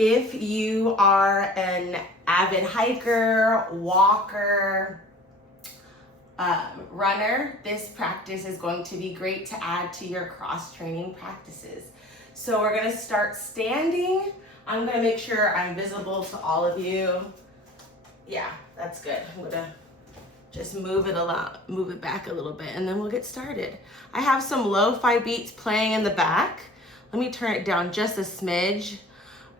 If you are an avid hiker, walker, runner, this practice is going to be great to add to your cross training practices. So we're gonna start standing. I'm gonna make sure I'm visible to all of you. Yeah, that's good. I'm gonna just move it back a little bit, and then we'll get started. I have some lo-fi beats playing in the back. Let me turn it down just a smidge,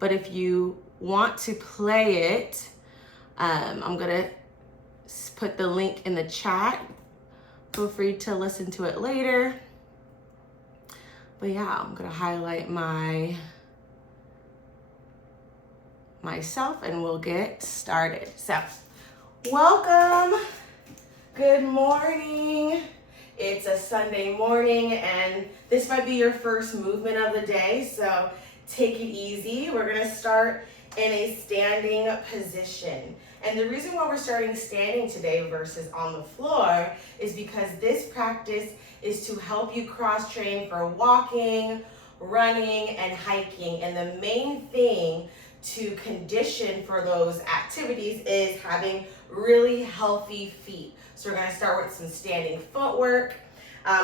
but if you want to play it, I'm gonna put the link in the chat. Feel free to listen to it later. But yeah, I'm gonna highlight myself and we'll get started. So, welcome, good morning. It's a Sunday morning and this might be your first movement of the day, so take it easy. We're gonna start in a standing position. And the reason why we're starting standing today versus on the floor is because this practice is to help you cross train for walking, running, and hiking. And the main thing to condition for those activities is having really healthy feet. So we're gonna start with some standing footwork.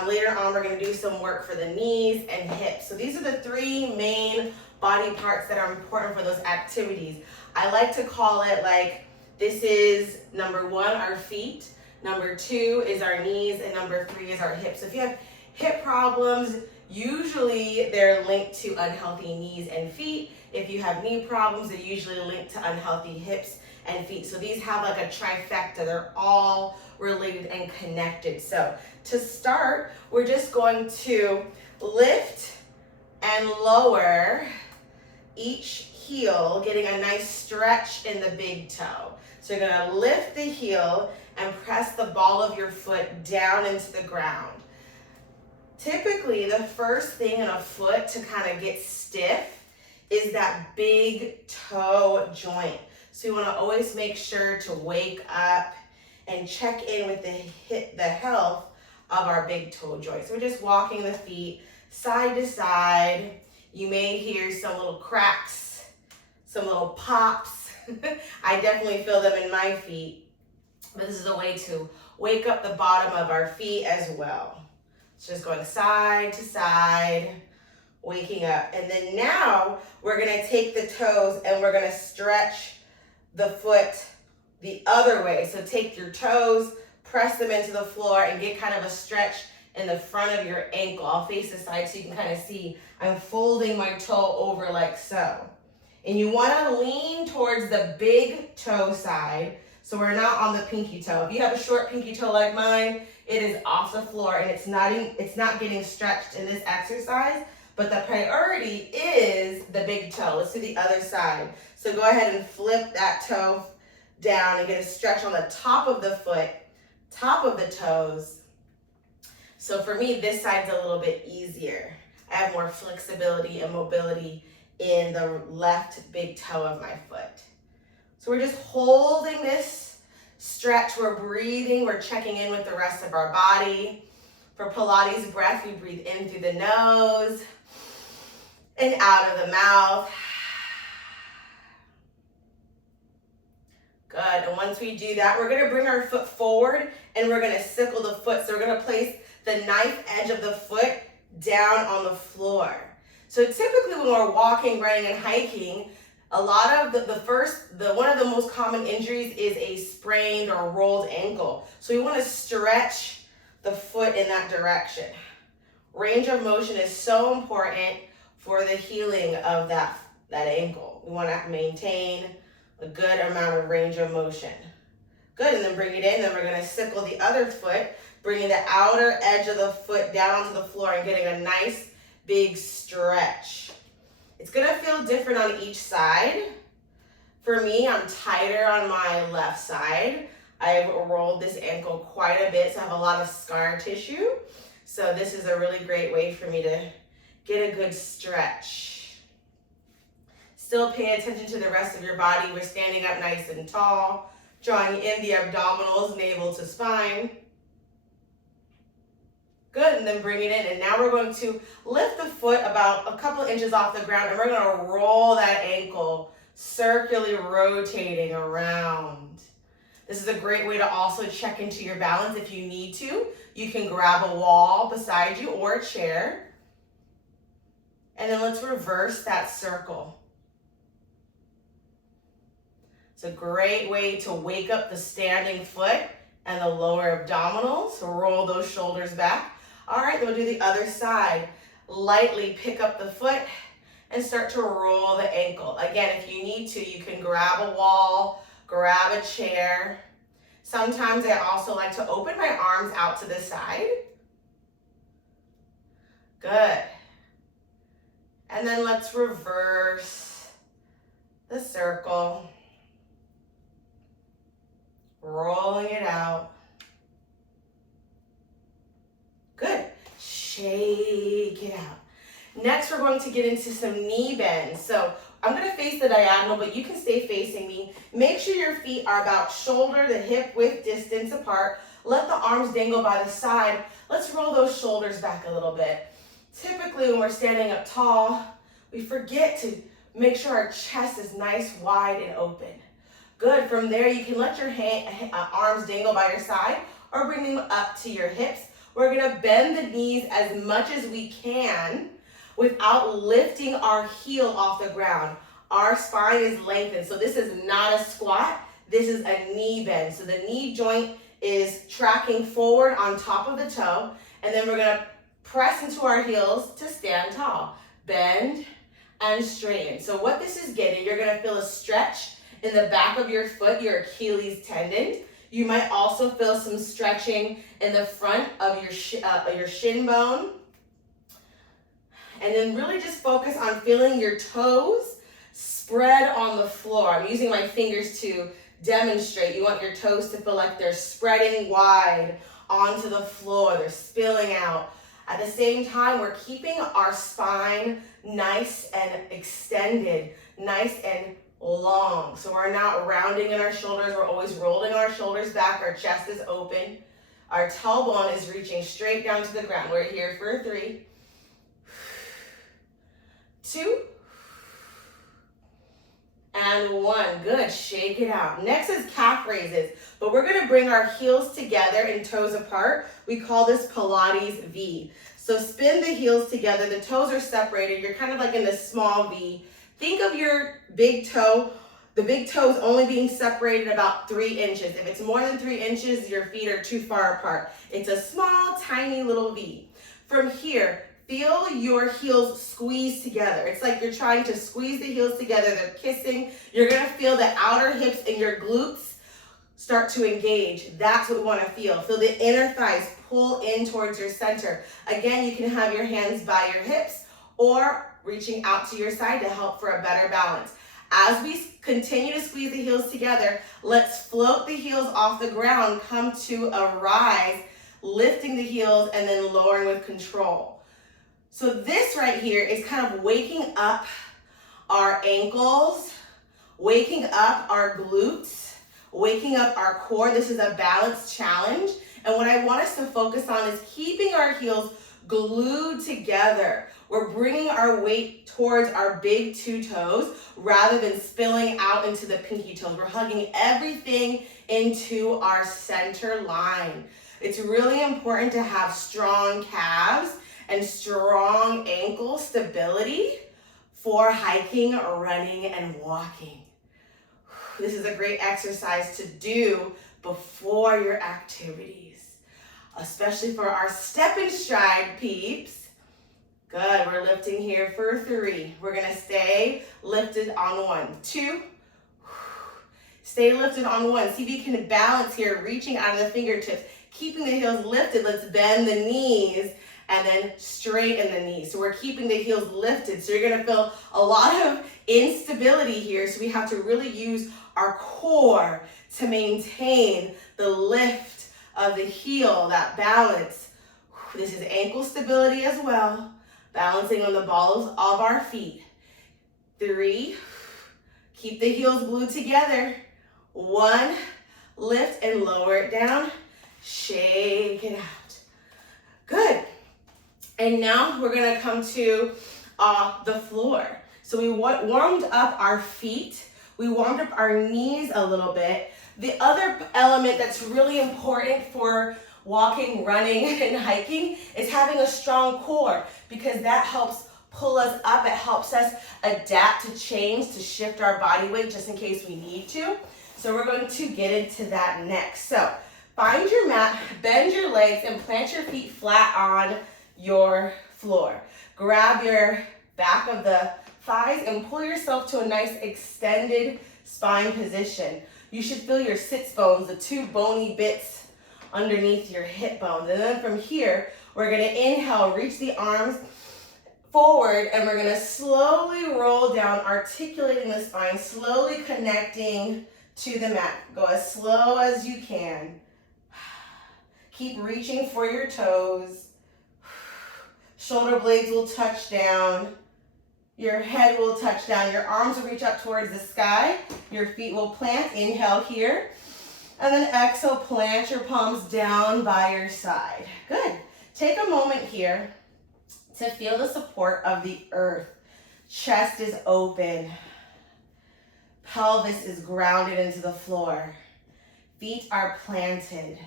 Later on, we're gonna do some work for the knees and hips. So these are the three main body parts that are important for those activities. I like to call it like, this is number one, our feet. Number two is our knees, and number three is our hips. So if you have hip problems, usually they're linked to unhealthy knees and feet. If you have knee problems, they're usually linked to unhealthy hips and feet. So these have like a trifecta. They're all related and connected. So to start, we're just going to lift and lower each heel, getting a nice stretch in the big toe. So you're gonna lift the heel and press the ball of your foot down into the ground. Typically, the first thing in a foot to kind of get stiff is that big toe joint. So you wanna always make sure to wake up and check in with the health of our big toe joint. So we're just walking the feet side to side. You may hear some little cracks, some little pops. I definitely feel them in my feet, but this is a way to wake up the bottom of our feet as well. It's just going side to side, waking up. And then now we're gonna take the toes and we're gonna stretch the foot the other way. So take your toes, press them into the floor and get kind of a stretch in the front of your ankle. I'll face the side so you can kind of see I'm folding my toe over like so. And you want to lean towards the big toe side so we're not on the pinky toe. If you have a short pinky toe like mine, it is off the floor and it's not getting stretched in this exercise, but the priority is the big toe. Let's do the other side. So go ahead and flip that toe down and get a stretch on the top of the foot, top of the toes. So for me, this side's a little bit easier. I have more flexibility and mobility in the left big toe of my foot. So we're just holding this stretch. We're breathing. We're checking in with the rest of our body. For Pilates breath, we breathe in through the nose and out of the mouth. Good. And once we do that, we're going to bring our foot forward and we're going to sickle the foot. So we're going to place the knife edge of the foot down on the floor. So typically when we're walking, running, and hiking, a lot of one of the most common injuries is a sprained or rolled ankle. So we want to stretch the foot in that direction. Range of motion is so important for the healing of that ankle. We want to maintain a good amount of range of motion. Good, and then bring it in. Then we're going to sickle the other foot, bringing the outer edge of the foot down onto the floor and getting a nice big stretch. It's gonna feel different on each side. For me, I'm tighter on my left side. I've rolled this ankle quite a bit, so I have a lot of scar tissue. So this is a really great way for me to get a good stretch. Still pay attention to the rest of your body. We're standing up nice and tall, drawing in the abdominals, navel to spine. Good, and then bring it in. And now we're going to lift the foot about a couple inches off the ground, and we're gonna roll that ankle, circularly rotating around. This is a great way to also check into your balance if you need to. You can grab a wall beside you or a chair. And then let's reverse that circle. It's a great way to wake up the standing foot and the lower abdominals. So roll those shoulders back. All right, then we'll do the other side. Lightly pick up the foot and start to roll the ankle. Again, if you need to, you can grab a wall, grab a chair. Sometimes I also like to open my arms out to the side. Good. And then let's reverse the circle. Rolling it out. Good. Shake it out. Next, we're going to get into some knee bends. So I'm going to face the diagonal, but you can stay facing me. Make sure your feet are about shoulder to hip width distance apart. Let the arms dangle by the side. Let's roll those shoulders back a little bit. Typically, when we're standing up tall, we forget to make sure our chest is nice, wide, and open. Good. From there, you can let your arms dangle by your side or bring them up to your hips. We're going to bend the knees as much as we can without lifting our heel off the ground. Our spine is lengthened, so this is not a squat. This is a knee bend. So the knee joint is tracking forward on top of the toe, and then we're going to press into our heels to stand tall. Bend and straighten. So what this is getting, you're going to feel a stretch in the back of your foot, your Achilles tendon. You might also feel some stretching in the front of your shin bone. And then really just focus on feeling your toes spread on the floor. I'm using my fingers to demonstrate. You want your toes to feel like they're spreading wide onto the floor. They're spilling out. At the same time, we're keeping our spine nice and extended, nice and long. So we're not rounding in our shoulders. We're always rolling our shoulders back. Our chest is open. Our tailbone is reaching straight down to the ground. We're here for 3, 2, and 1. Good. Shake it out. Next is calf raises, but we're going to bring our heels together and toes apart. We call this Pilates V. So spin the heels together. The toes are separated. You're kind of like in this small V. Think of your big toe, the big toes only being separated about 3 inches. If it's more than 3 inches, your feet are too far apart. It's a small, tiny little V. From here, feel your heels squeeze together. It's like you're trying to squeeze the heels together. They're kissing. You're going to feel the outer hips and your glutes start to engage. That's what we want to feel. Feel the inner thighs pull in towards your center. Again, you can have your hands by your hips or reaching out to your side to help for a better balance. As we continue to squeeze the heels together, let's float the heels off the ground, come to a rise, lifting the heels and then lowering with control. So this right here is kind of waking up our ankles, waking up our glutes, waking up our core. This is a balance challenge. And what I want us to focus on is keeping our heels glued together. We're bringing our weight towards our big 2 toes rather than spilling out into the pinky toes. We're hugging everything into our center line. It's really important to have strong calves and strong ankle stability for hiking, running, and walking. This is a great exercise to do before your activities, especially for our step and stride peeps. Good, we're lifting here for 3. We're gonna stay lifted on 1, 2. Stay lifted on 1. See if you can balance here, reaching out of the fingertips, keeping the heels lifted. Let's bend the knees and then straighten the knees. So we're keeping the heels lifted. So you're gonna feel a lot of instability here. So we have to really use our core to maintain the lift of the heel, that balance. This is ankle stability as well. Balancing on the balls of our feet. 3, keep the heels glued together. 1, lift and lower it down. Shake it out. Good. And now we're gonna come to the floor. So we warmed up our feet. We warmed up our knees a little bit. The other element that's really important for walking, running, and hiking is having a strong core, because that helps pull us up. It helps us adapt to change, to shift our body weight just in case we need to. So we're going to get into that next. So find your mat, bend your legs, and plant your feet flat on your floor. Grab your back of the thighs and pull yourself to a nice extended spine position. You should feel your sits bones, the two bony bits underneath your hip bones. And then from here, we're gonna inhale, reach the arms forward, and we're gonna slowly roll down, articulating the spine, slowly connecting to the mat. Go as slow as you can. Keep reaching for your toes. Shoulder blades will touch down. Your head will touch down. Your arms will reach up towards the sky. Your feet will plant. Inhale here. And then exhale, plant your palms down by your side. Good. Take a moment here to feel the support of the earth. Chest is open. Pelvis is grounded into the floor. Feet are planted.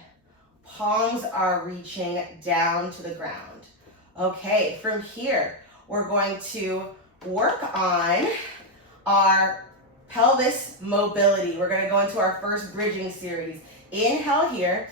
Palms are reaching down to the ground. Okay, from here, we're going to work on our pelvis mobility. We're gonna go into our first bridging series. Inhale here,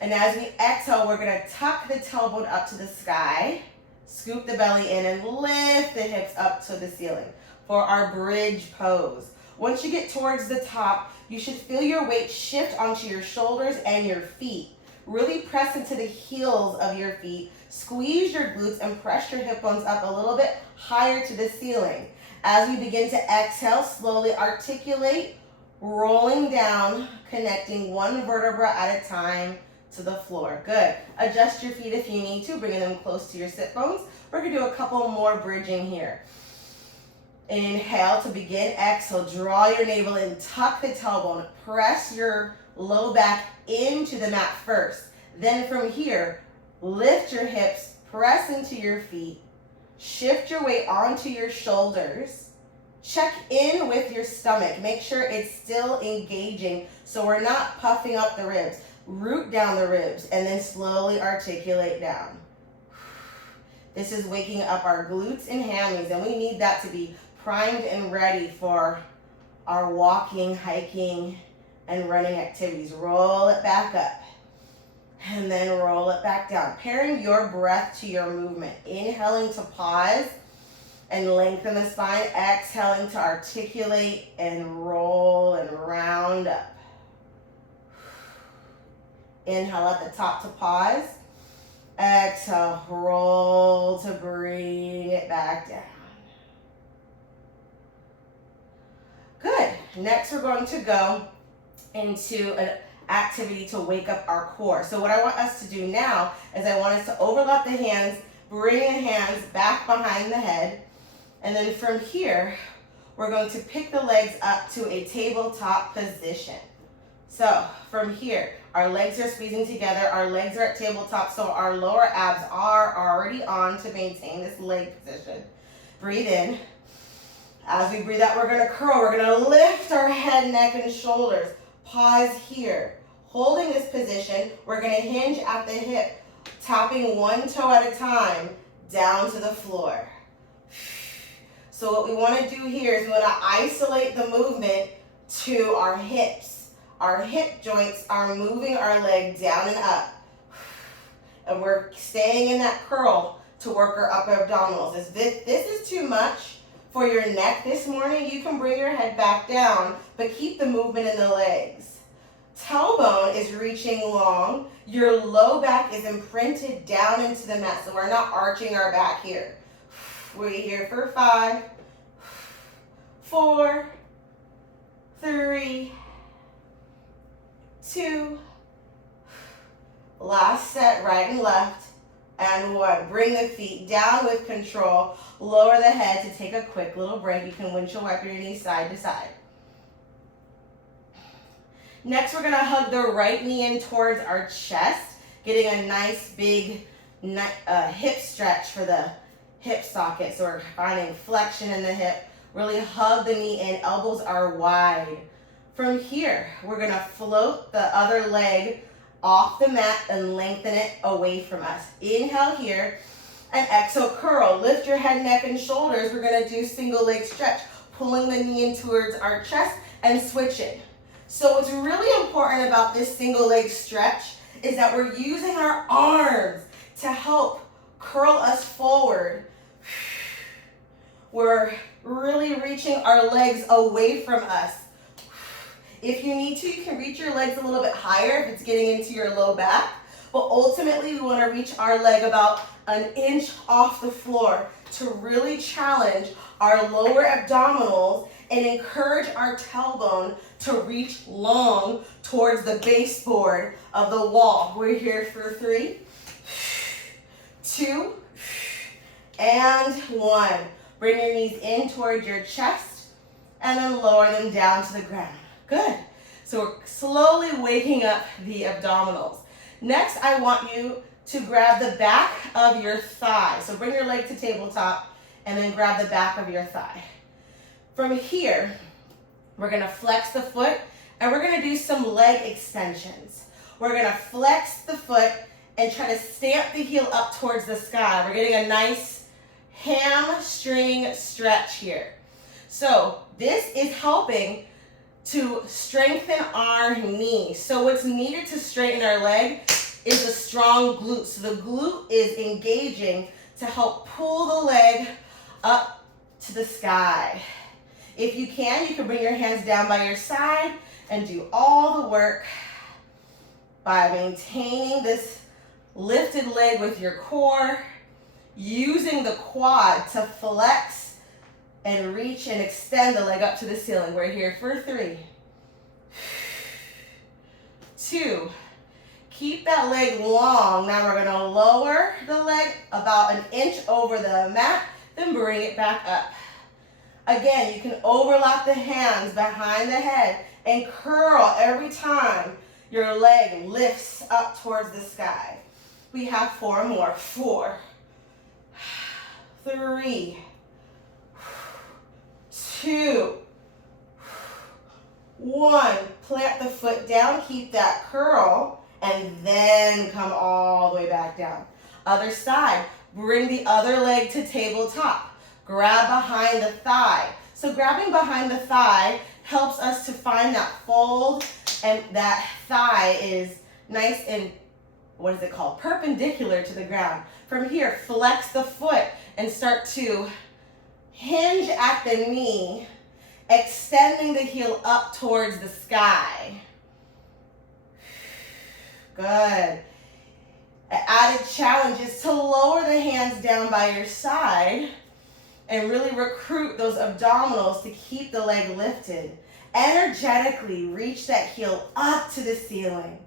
and as we exhale, we're gonna tuck the tailbone up to the sky, scoop the belly in, and lift the hips up to the ceiling for our bridge pose. Once you get towards the top, you should feel your weight shift onto your shoulders and your feet. Really press into the heels of your feet. Squeeze your glutes and press your hip bones up a little bit higher to the ceiling. As we begin to exhale, slowly articulate, rolling down, connecting one vertebra at a time to the floor. Good. Adjust your feet if you need to, bringing them close to your sit bones. We're gonna do a couple more bridging here. Inhale to begin. Exhale, draw your navel in, tuck the tailbone, press your low back into the mat first. Then from here, lift your hips, press into your feet, shift your weight onto your shoulders, check in with your stomach. Make sure it's still engaging so we're not puffing up the ribs. Root down the ribs and then slowly articulate down. This is waking up our glutes and hammies, and we need that to be primed and ready for our walking, hiking, and running activities. Roll it back up and then roll it back down. Pairing your breath to your movement. Inhaling to pause and lengthen the spine. Exhaling to articulate and roll and round up. Inhale at the top to pause. Exhale, roll to bring it back down. Good. Next, we're going to go into an activity to wake up our core. So what I want us to do now is I want us to overlap the hands, bring the hands back behind the head, and then from here, we're going to pick the legs up to a tabletop position. So from here, our legs are squeezing together, our legs are at tabletop, so our lower abs are already on to maintain this leg position. Breathe in. As we breathe out, we're gonna curl. We're gonna lift our head, neck, and shoulders. Pause here. Holding this position, we're gonna hinge at the hip, tapping one toe at a time down to the floor. So what we wanna do here is we wanna isolate the movement to our hips. Our hip joints are moving our leg down and up. And we're staying in that curl to work our upper abdominals. If this is too much for your neck this morning, you can bring your head back down, but keep the movement in the legs. Tailbone is reaching long. Your low back is imprinted down into the mat, so we're not arching our back here. We're here for 5, 4, 3, 2, last set, right and left, and 1. Bring the feet down with control. Lower the head to take a quick little break. You can windshield wipe your knees side to side. Next, we're gonna hug the right knee in towards our chest, getting a nice big hip stretch for the hip socket. So we're finding flexion in the hip. Really hug the knee in, elbows are wide. From here, we're gonna float the other leg off the mat and lengthen it away from us. Inhale here, and exhale, curl. Lift your head, neck, and shoulders. We're gonna do single leg stretch, pulling the knee in towards our chest and switch it. So what's really important about this single leg stretch is that we're using our arms to help curl us forward. We're really reaching our legs away from us. If you need to, you can reach your legs a little bit higher if it's getting into your low back. But ultimately, we want to reach our leg about an inch off the floor to really challenge our lower abdominals and encourage our tailbone to reach long towards the baseboard of the wall. We're here for 3, 2, and 1. Bring your knees in towards your chest and then lower them down to the ground. Good. So we're slowly waking up the abdominals. Next, I want you to grab the back of your thigh. So bring your leg to tabletop and then grab the back of your thigh. From here, we're gonna flex the foot and we're gonna do some leg extensions. We're gonna flex the foot and try to stamp the heel up towards the sky. We're getting a nice hamstring stretch here. So this is helping to strengthen our knee. So what's needed to straighten our leg is a strong glute. So the glute is engaging to help pull the leg up to the sky. If you can bring your hands down by your side and do all the work by maintaining this lifted leg with your core, using the quad to flex and reach and extend the leg up to the ceiling. We're here for 3, 2, keep that leg long. Now we're gonna lower the leg about an inch over the mat, then bring it back up. Again, you can overlap the hands behind the head and curl every time your leg lifts up towards the sky. We have 4 more. 4, 3, 2, 1. Plant the foot down, keep that curl, and then come all the way back down. Other side, bring the other leg to tabletop. Grab behind the thigh. So grabbing behind the thigh helps us to find that fold, and that thigh is nice and, what is it called? Perpendicular to the ground. From here, flex the foot and start to hinge at the knee, extending the heel up towards the sky. Good. An added challenge is to lower the hands down by your side and really recruit those abdominals to keep the leg lifted. Energetically reach that heel up to the ceiling.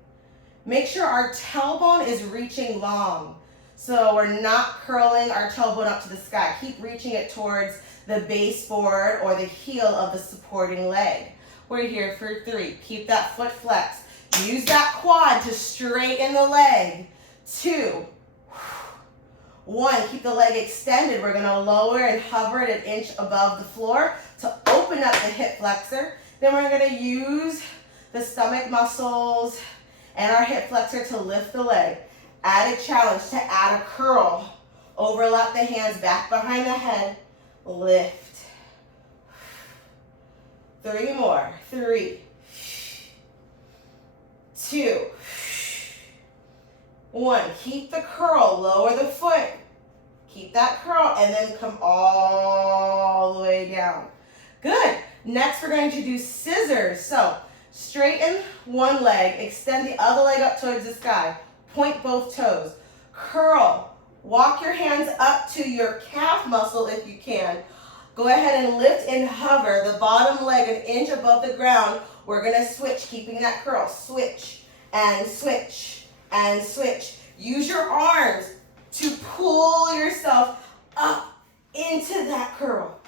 Make sure our tailbone is reaching long. So we're not curling our tailbone up to the sky. Keep reaching it towards the baseboard or the heel of the supporting leg. We're here for 3. Keep that foot flexed. Use that quad to straighten the leg. 2, 1. Keep the leg extended. We're gonna lower and hover it an inch above the floor to open up the hip flexor. Then we're gonna use the stomach muscles and our hip flexor to lift the leg. Added challenge to add a curl. Overlap the hands back behind the head. Lift. 3 more. 3, 2, 1. Keep the curl. Lower the foot. Keep that curl and then come all the way down. Good. Next, we're going to do scissors. So straighten one leg. Extend the other leg up towards the sky. Point both toes. Curl. Walk your hands up to your calf muscle if you can. Go ahead and lift and hover the bottom leg an inch above the ground. We're going to switch, keeping that curl. Switch and switch and switch. Use your arms to pull yourself up into that curl.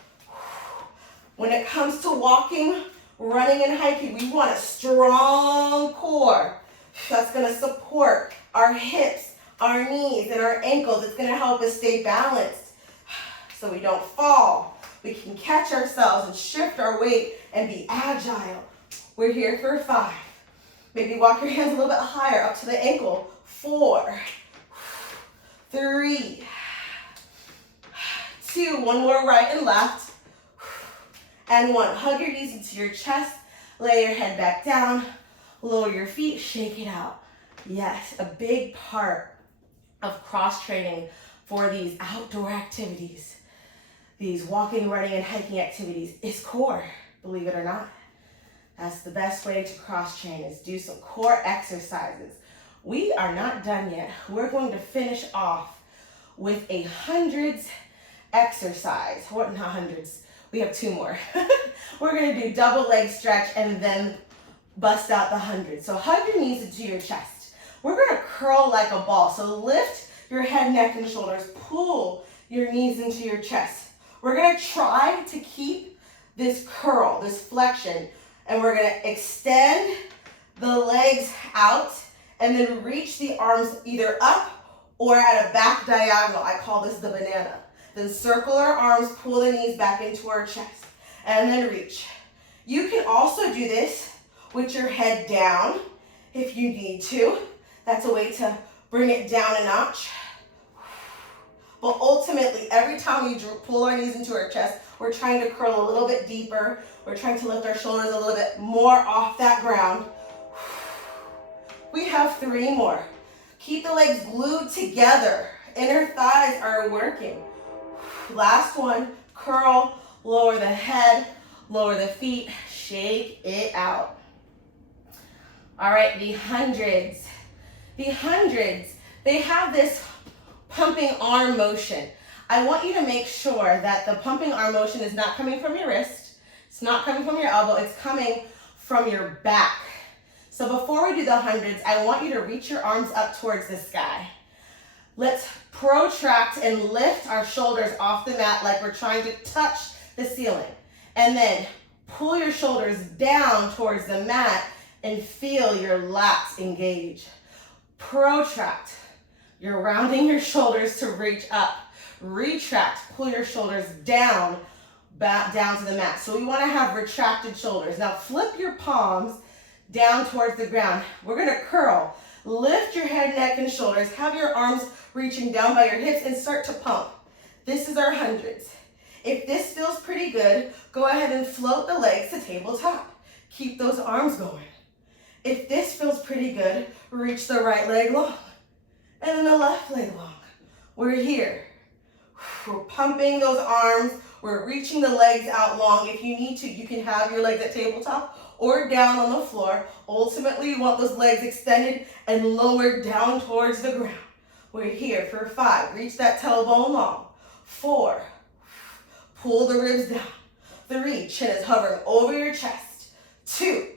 When it comes to walking, running, and hiking, we want a strong core. That's going to support our hips, our knees and our ankles. It's gonna help us stay balanced so we don't fall. We can catch ourselves and shift our weight and be agile. We're here for 5. Maybe walk your hands a little bit higher up to the ankle. 4, 3, 2, one more right and left, and 1. Hug your knees into your chest, lay your head back down, lower your feet, shake it out. Yes, a big part of cross training for these outdoor activities, these walking, running, and hiking activities is core, believe it or not. That's the best way to cross train, is do some core exercises. We are not done yet. We're going to finish off with a hundreds exercise. What, not hundreds, we have 2 more. We're gonna do double leg stretch and then bust out the 100. So hug your knees into your chest. We're gonna curl like a ball. So lift your head, neck, and shoulders. Pull your knees into your chest. We're gonna try to keep this curl, this flexion, and we're gonna extend the legs out and then reach the arms either up or at a back diagonal. I call this the banana. Then circle our arms, pull the knees back into our chest, and then reach. You can also do this with your head down if you need to. That's a way to bring it down a notch. But ultimately, every time we pull our knees into our chest, we're trying to curl a little bit deeper. We're trying to lift our shoulders a little bit more off that ground. We have 3 more. Keep the legs glued together. Inner thighs are working. Last one, curl, lower the head, lower the feet, shake it out. All right, the hundreds. The hundreds, they have this pumping arm motion. I want you to make sure that the pumping arm motion is not coming from your wrist, it's not coming from your elbow, it's coming from your back. So before we do the hundreds, I want you to reach your arms up towards the sky. Let's protract and lift our shoulders off the mat like we're trying to touch the ceiling. And then pull your shoulders down towards the mat and feel your lats engage. Protract. You're rounding your shoulders to reach up. Retract. Pull your shoulders down, back down to the mat. So we want to have retracted shoulders. Now flip your palms down towards the ground. We're going to curl. Lift your head, neck, and shoulders. Have your arms reaching down by your hips and start to pump. This is our hundreds. If this feels pretty good, go ahead and float the legs to tabletop. Keep those arms going. If this feels pretty good, reach the right leg long and then the left leg long. We're here. We're pumping those arms. We're reaching the legs out long. If you need to, you can have your legs at tabletop or down on the floor. Ultimately, you want those legs extended and lowered down towards the ground. We're here for 5. Reach that tailbone long. 4. Pull the ribs down. 3. Chin is hovering over your chest. 2.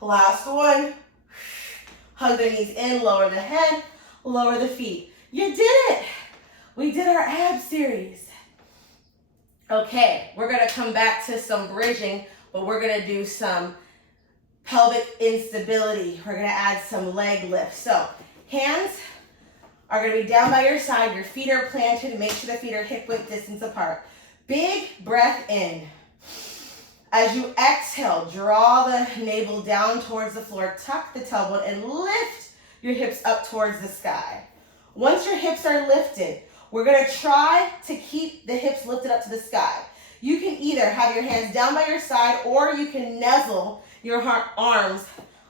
Last one. Hug the knees in, lower the head, lower the feet. You did it. We did our ab series. Okay, we're gonna come back to some bridging, but we're gonna do some pelvic instability. We're gonna add some leg lift. So hands are gonna be down by your side. Your feet are planted. Make sure the feet are hip width distance apart. Big breath in. As you exhale, draw the navel down towards the floor, tuck the tailbone, and lift your hips up towards the sky. Once your hips are lifted, we're gonna try to keep the hips lifted up to the sky. You can either have your hands down by your side or you can nuzzle your arms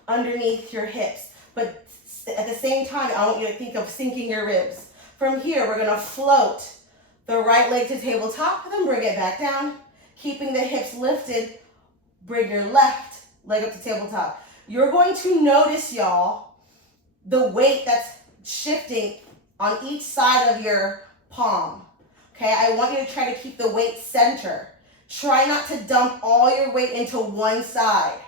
underneath your hips. But at the same time, I want you to think of sinking your ribs. From here, we're gonna float the right leg to tabletop, and then bring it back down. Keeping the hips lifted, bring your left leg up to tabletop. You're going to notice, y'all, the weight that's shifting on each side of your palm. Okay, I want you to try to keep the weight center. Try not to dump all your weight into one side.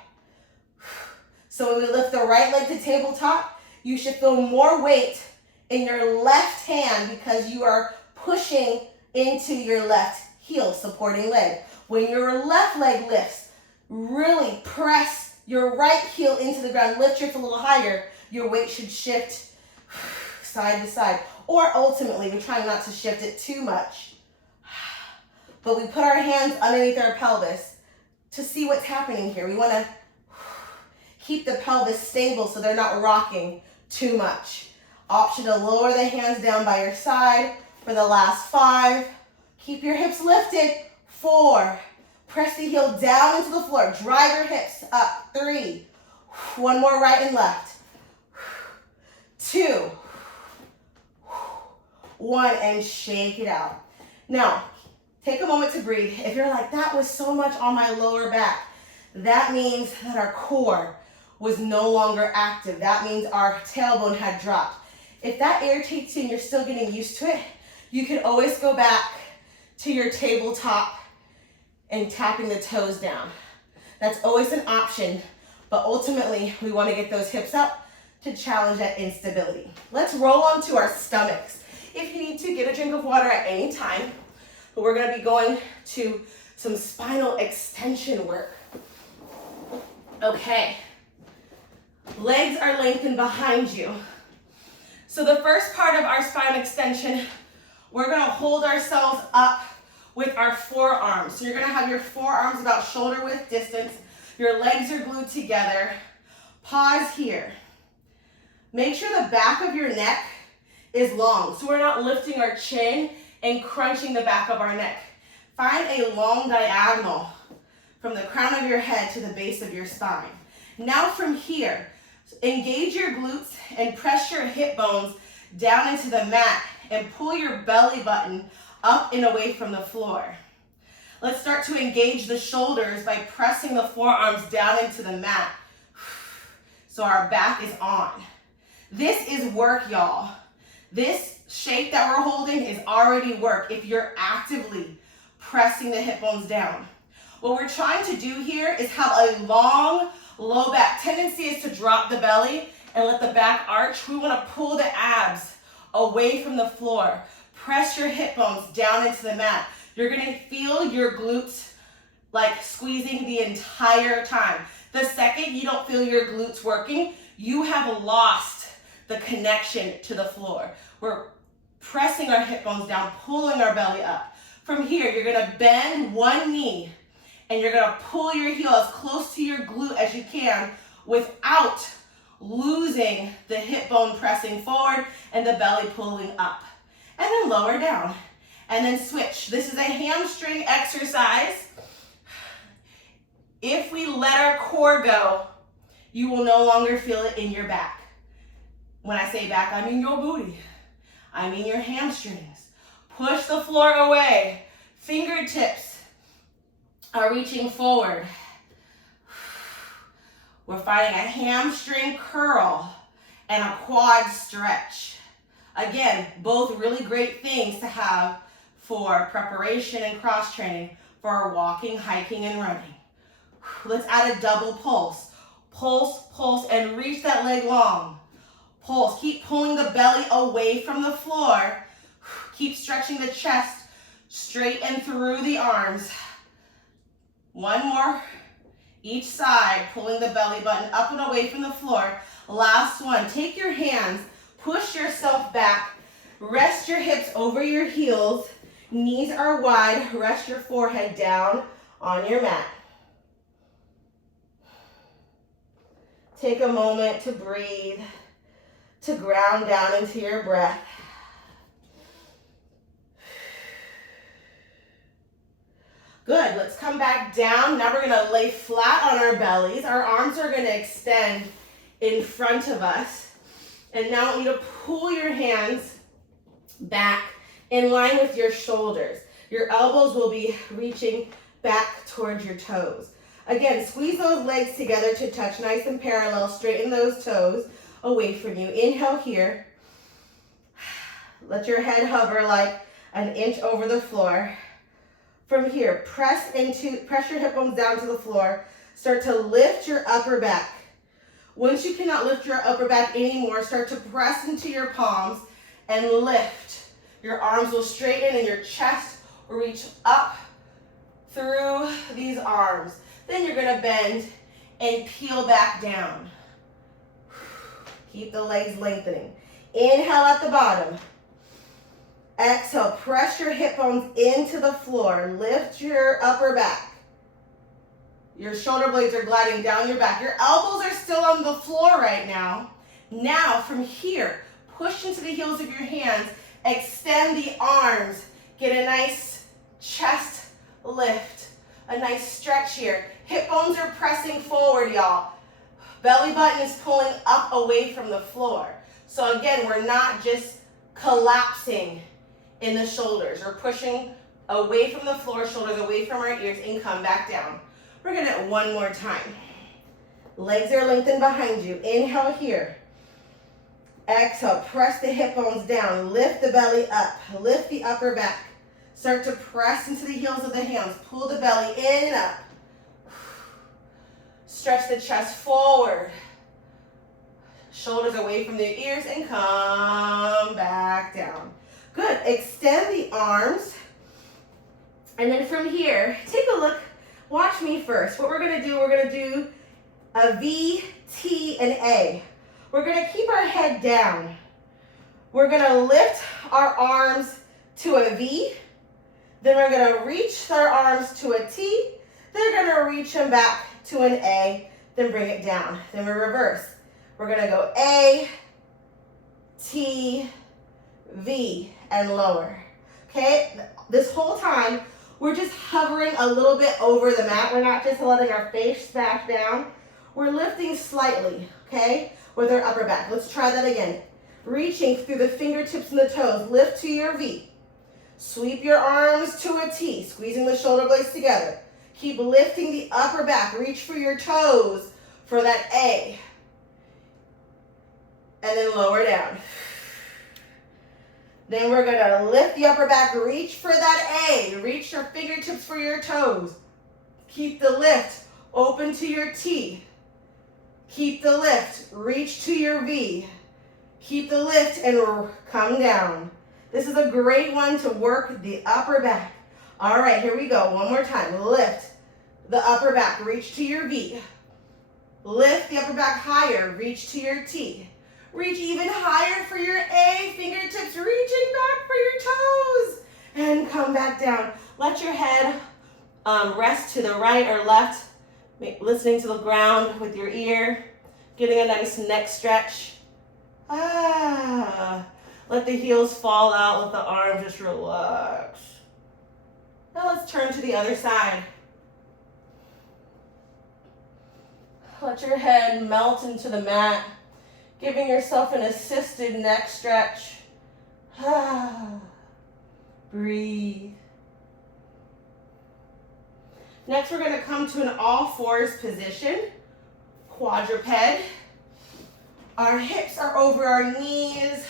So when we lift the right leg to tabletop, you should feel more weight in your left hand because you are pushing into your left heel, supporting leg. When your left leg lifts, really press your right heel into the ground. Lift your hips a little higher. Your weight should shift side to side. Or ultimately, we're trying not to shift it too much. But we put our hands underneath our pelvis to see what's happening here. We want to keep the pelvis stable so they're not rocking too much. Option to lower the hands down by your side for the last 5. Keep your hips lifted. 4. Press the heel down into the floor. Drive your hips up. 3. One more, right and left. 2. 1, and shake it out. Now, take a moment to breathe. If you're like, that was so much on my lower back, that means that our core was no longer active. That means our tailbone had dropped. If that irritates you and you're still getting used to it, you can always go back to your tabletop and tapping the toes down. That's always an option, but ultimately we want to get those hips up to challenge that instability. Let's roll onto our stomachs. If you need to, get a drink of water at any time, but we're going to be going to some spinal extension work. Okay. Legs are lengthened behind you. So the first part of our spine extension, we're going to hold ourselves up with our forearms. So you're going to have your forearms about shoulder width distance. Your legs are glued together. Pause here. Make sure the back of your neck is long, so we're not lifting our chin and crunching the back of our neck. Find a long diagonal from the crown of your head to the base of your spine. Now from here, engage your glutes and press your hip bones down into the mat and pull your belly button up and away from the floor. Let's start to engage the shoulders by pressing the forearms down into the mat so our back is on. This is work, y'all. This shape that we're holding is already work if you're actively pressing the hip bones down. What we're trying to do here is have a long, low back. Tendency is to drop the belly and let the back arch. We want to pull the abs away from the floor. Press your hip bones down into the mat. You're going to feel your glutes like squeezing the entire time. The second you don't feel your glutes working, you have lost the connection to the floor. We're pressing our hip bones down, pulling our belly up. From here, you're going to bend one knee and you're going to pull your heel as close to your glute as you can without losing the hip bone pressing forward and the belly pulling up. And then lower down. And then switch. This is a hamstring exercise. If we let our core go, you will no longer feel it in your back. When I say back, I mean your booty. I mean your hamstrings. Push the floor away. Fingertips are reaching forward. We're finding a hamstring curl and a quad stretch. Again, both really great things to have for preparation and cross training for walking, hiking, and running. Let's add a double pulse. Pulse, pulse, and reach that leg long. Pulse. Keep pulling the belly away from the floor. Keep stretching the chest straight and through the arms. One more. Each side, pulling the belly button up and away from the floor. Last one. Take your hands, push yourself back, rest your hips over your heels, knees are wide, rest your forehead down on your mat. Take a moment to breathe, to ground down into your breath. Good, let's come back down. Now we're gonna lay flat on our bellies. Our arms are gonna extend in front of us. And now I want you to pull your hands back in line with your shoulders. Your elbows will be reaching back towards your toes. Again, squeeze those legs together to touch nice and parallel. Straighten those toes away from you. Inhale here. Let your head hover like an inch over the floor. From here, press your hip bones down to the floor. Start to lift your upper back. Once you cannot lift your upper back anymore, start to press into your palms and lift. Your arms will straighten and your chest will reach up through these arms. Then you're gonna bend and peel back down. Keep the legs lengthening. Inhale at the bottom. Exhale, press your hip bones into the floor. Lift your upper back. Your shoulder blades are gliding down your back. Your elbows are still on the floor right now. Now, from here, push into the heels of your hands. Extend the arms. Get a nice chest lift. A nice stretch here. Hip bones are pressing forward, y'all. Belly button is pulling up away from the floor. So again, we're not just collapsing in the shoulders. We're pushing away from the floor, shoulders away from our ears, and come back down. We're gonna do it one more time. Legs are lengthened behind you. Inhale here. Exhale, press the hip bones down. Lift the belly up. Lift the upper back. Start to press into the heels of the hands. Pull the belly in and up. Stretch the chest forward. Shoulders away from the ears and come back down. Good. Extend the arms. And then from here, take a look. Watch me first. What we're going to do a V, T, and A. We're going to keep our head down. We're going to lift our arms to a V. Then we're going to reach our arms to a T. Then we're going to reach them back to an A. Then bring it down. Then we reverse. We're going to go A, T, V, and lower. Okay? This whole time, we're just hovering a little bit over the mat. We're not just letting our face smash down. We're lifting slightly, okay, with our upper back. Let's try that again. Reaching through the fingertips and the toes. Lift to your V. Sweep your arms to a T, squeezing the shoulder blades together. Keep lifting the upper back. Reach for your toes for that A. And then lower down. Then we're going to lift the upper back. Reach for that A. Reach your fingertips for your toes. Keep the lift. Open to your T. Keep the lift. Reach to your V. Keep the lift and come down. This is a great one to work the upper back. All right, here we go. One more time. Lift the upper back. Reach to your V. Lift the upper back higher. Reach to your T. Reach even higher for your A. Fingertips reaching back for your toes. And come back down. Let your head rest to the right or left. Listening to the ground with your ear. Getting a nice neck stretch. Let the heels fall out. Let the arms just relax. Now let's turn to the other side. Let your head melt into the mat, giving yourself an assisted neck stretch. Breathe. Next, we're going to come to an all fours position, quadruped. Our hips are over our knees.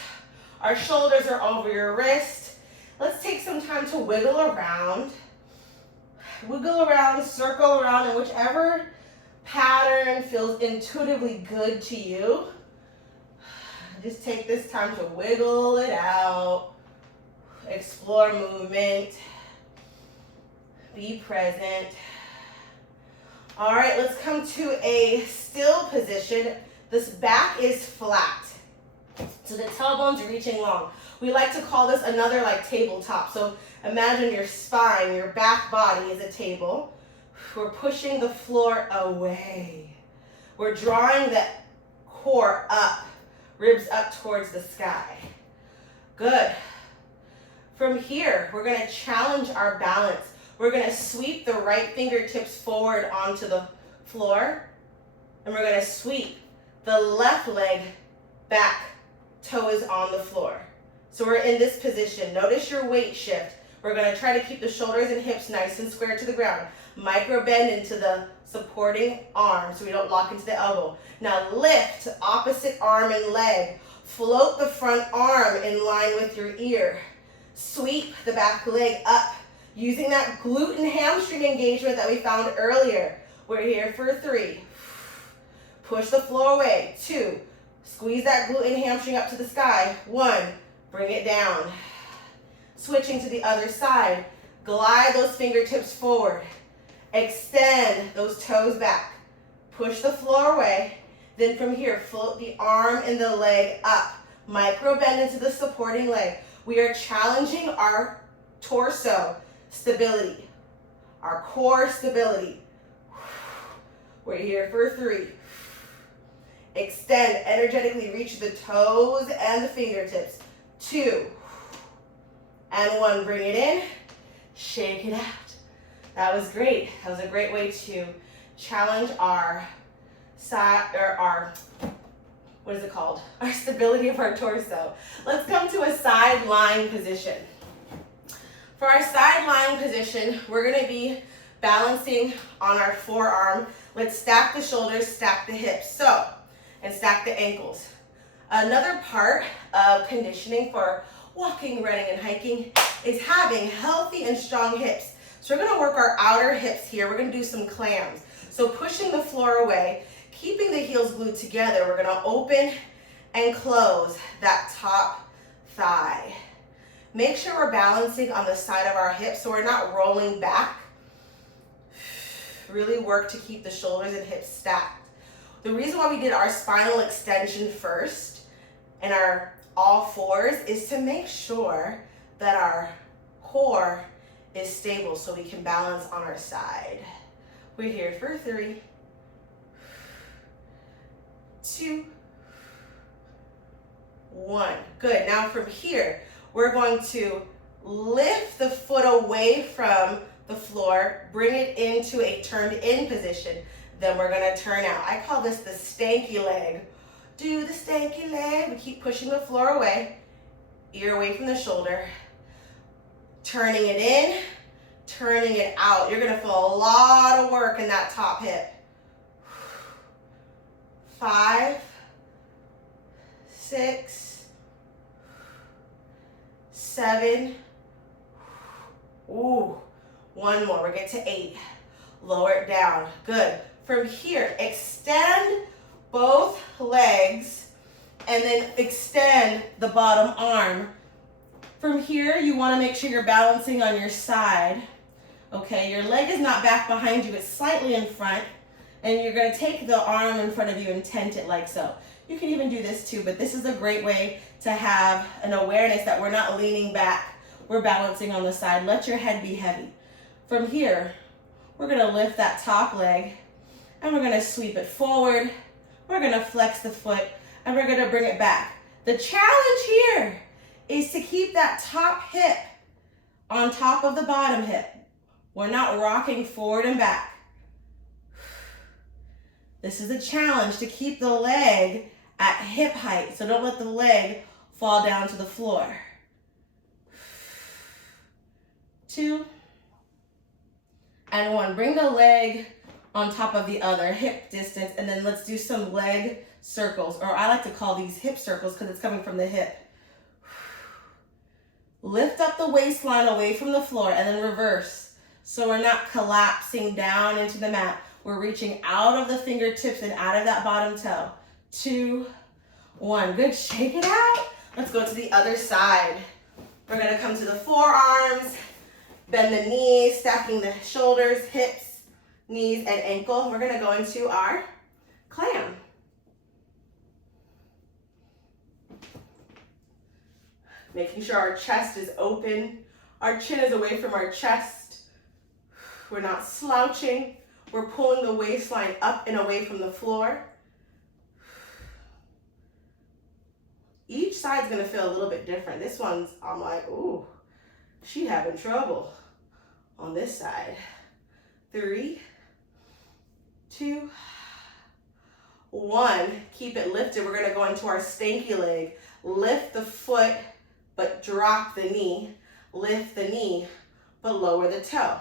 Our shoulders are over your wrist. Let's take some time to wiggle around. Wiggle around, circle around in whichever pattern feels intuitively good to you. Just take this time to wiggle it out. Explore movement. Be present. All right, let's come to a still position. This back is flat. So the tailbone's reaching long. We like to call this another like tabletop. So imagine your spine, your back body is a table. We're pushing the floor away. We're drawing the core up, ribs up towards the sky. Good. From here, we're going to challenge our balance. We're going to sweep the right fingertips forward onto the floor. And we're going to sweep the left leg back, toe is on the floor. So we're in this position. Notice your weight shift. We're going to try to keep the shoulders and hips nice and square to the ground. Micro bend into the supporting arm so we don't lock into the elbow. Now lift opposite arm and leg. Float the front arm in line with your ear. Sweep the back leg up using that glute and hamstring engagement that we found earlier. We're here for 3. Push the floor away. 2. Squeeze that glute and hamstring up to the sky. 1. Bring it down. Switching to the other side. Glide those fingertips forward. Extend those toes back. Push the floor away. Then from here, float the arm and the leg up. Micro bend into the supporting leg. We are challenging our torso stability, our core stability. We're here for 3. Extend, energetically reach the toes and the fingertips. 2 and 1. Bring it in, shake it out. That was great. That was a great way to challenge our side, or our, what is it called? Our stability of our torso. Let's come to a side lying position. For our side lying position, we're gonna be balancing on our forearm. Let's stack the shoulders, stack the hips, and stack the ankles. Another part of conditioning for walking, running, and hiking is having healthy and strong hips. So we're gonna work our outer hips here. We're gonna do some clams. So pushing the floor away, keeping the heels glued together, we're gonna open and close that top thigh. Make sure we're balancing on the side of our hips so we're not rolling back. Really work to keep the shoulders and hips stacked. The reason why we did our spinal extension first and our all fours is to make sure that our core is stable so we can balance on our side. We're here for 3, 2, 1. Good. Now from here, we're going to lift the foot away from the floor, bring it into a turned in position. Then we're gonna turn out. I call this the stanky leg. Do the stanky leg. We keep pushing the floor away, ear away from the shoulder, turning it in, turning it out. You're gonna feel a lot of work in that top hip. 5, 6, 7. Ooh, 1 more. We're getting to 8. Lower it down. Good. From here, extend both legs and then extend the bottom arm. From here, you want to make sure you're balancing on your side. Okay, your leg is not back behind you, it's slightly in front. And you're going to take the arm in front of you and tent it like so. You can even do this too, but this is a great way to have an awareness that we're not leaning back. We're balancing on the side. Let your head be heavy. From here, we're going to lift that top leg and we're going to sweep it forward. We're going to flex the foot and we're going to bring it back. The challenge here is to keep that top hip on top of the bottom hip. We're not rocking forward and back. This is a challenge to keep the leg at hip height, so don't let the leg fall down to the floor. 2 and 1. Bring the leg on top of the other, hip distance, and then let's do some leg circles, or I like to call these hip circles because it's coming from the hip. Lift up the waistline away from the floor and then reverse. So we're not collapsing down into the mat. We're reaching out of the fingertips and out of that bottom toe. 2, 1. Good. Shake it out. Let's go to the other side. We're going to come to the forearms, bend the knees, stacking the shoulders, hips, knees, and ankle. We're going to go into our clam. Making sure our chest is open. Our chin is away from our chest. We're not slouching. We're pulling the waistline up and away from the floor. Each side's gonna feel a little bit different. This one's, I'm like, ooh, she having trouble on this side. 3, 2, 1. Keep it lifted. We're gonna go into our stanky leg. Lift the foot, but drop the knee. Lift the knee, but lower the toe.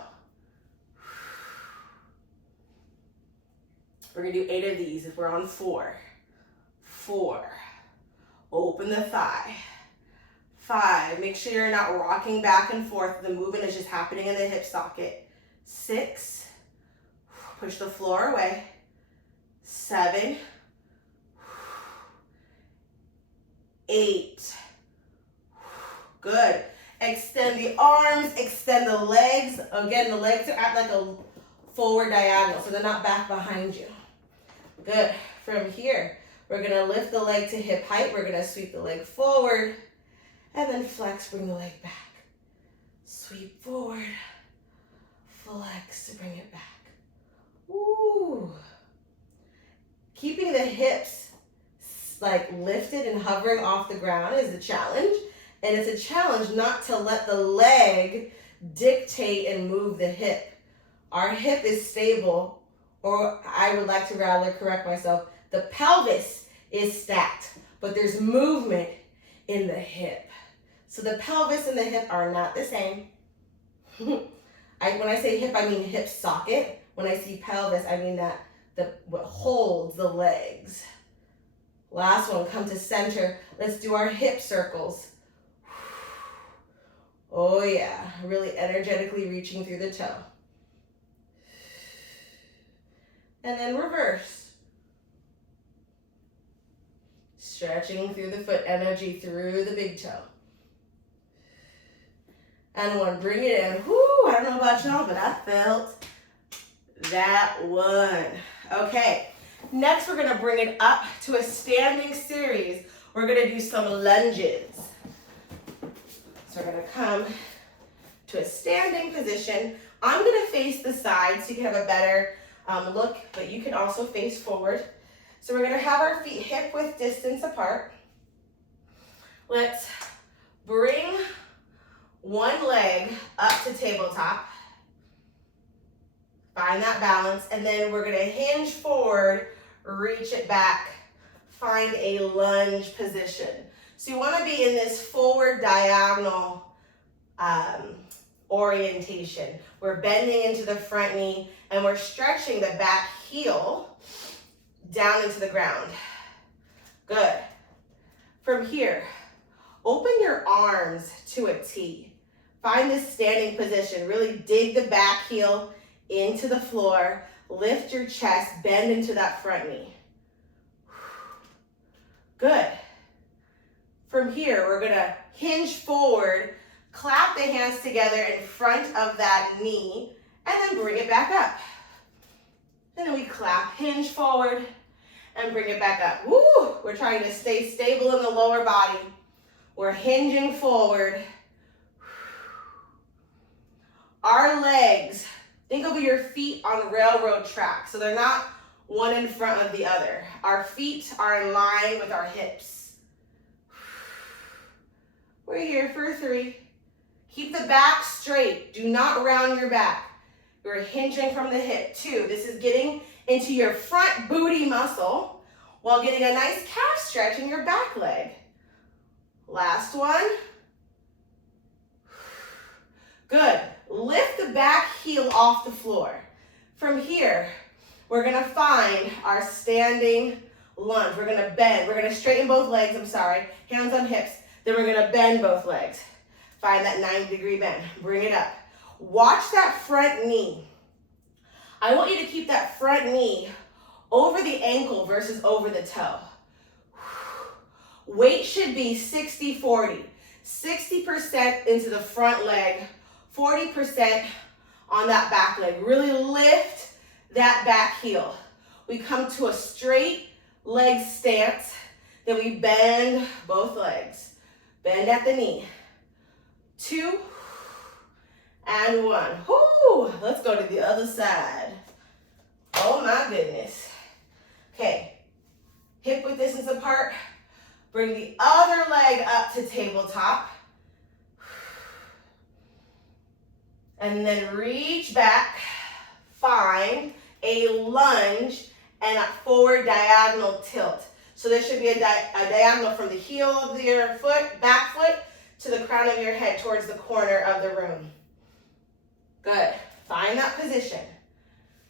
We're gonna do 8 of these if we're on 4. 4. Open the thigh. 5. Make sure you're not rocking back and forth. The movement is just happening in the hip socket. 6. Push the floor away. 7. 8. Good. Extend the arms, extend the legs. Again, the legs are at like a forward diagonal, so they're not back behind you. Good. From here, We're gonna lift the leg to hip height. We're gonna sweep the leg forward and then flex, bring the leg back. Sweep forward, flex to bring it back. Ooh. Keeping the hips like lifted and hovering off the ground is a challenge. And it's a challenge not to let the leg dictate and move the hip. Our hip is stable, or I would like to rather correct myself, the pelvis is stacked, but there's movement in the hip. So the pelvis and the hip are not the same. When I say hip, I mean hip socket. When I see pelvis, I mean that what holds the legs. Last one, come to center. Let's do our hip circles. Oh yeah, really energetically reaching through the toe. And then reverse. Stretching through the foot, energy through the big toe. And one, bring it in. Whoo, I don't know about y'all, but I felt that one. Okay, next we're gonna bring it up to a standing series. We're gonna do some lunges. So we're gonna come to a standing position. I'm gonna face the side so you can have a better look, but you can also face forward. So we're gonna have our feet hip width distance apart. Let's bring one leg up to tabletop. Find that balance, and then we're gonna hinge forward, reach it back, find a lunge position. So you wanna be in this forward diagonal orientation. We're bending into the front knee, and we're stretching the back heel down into the ground. Good. From here, open your arms to a T. Find this standing position. Really dig the back heel into the floor. Lift your chest, bend into that front knee. Good. From here, we're gonna hinge forward, clap the hands together in front of that knee, and then bring it back up. And then we clap, hinge forward, and bring it back up. Woo! We're trying to stay stable in the lower body. We're hinging forward. Our legs, think of your feet on railroad tracks, so they're not one in front of the other. Our feet are in line with our hips. We're here for 3. Keep the back straight. Do not round your back. You're hinging from the hip. 2, this is getting into your front booty muscle while getting a nice calf stretch in your back leg. Last one. Good. Lift the back heel off the floor. From here, we're gonna find our standing lunge. We're gonna bend. We're gonna straighten both legs, hands on hips. Then we're gonna bend both legs. Find that 90-degree bend. Bring it up. Watch that front knee. I want you to keep that front knee over the ankle versus over the toe. Weight should be 60-40. 60% into the front leg, 40% on that back leg. Really lift that back heel. We come to a straight leg stance, then we bend both legs. Bend at the knee. 2 and 1. Whoo! Let's go to the other side. Oh my goodness. Okay, hip width distance apart. Bring the other leg up to tabletop. And then reach back. Find a lunge and a forward diagonal tilt. So there should be a diagonal from the heel of your foot, back foot, to the crown of your head towards the corner of the room. Good. Find that position.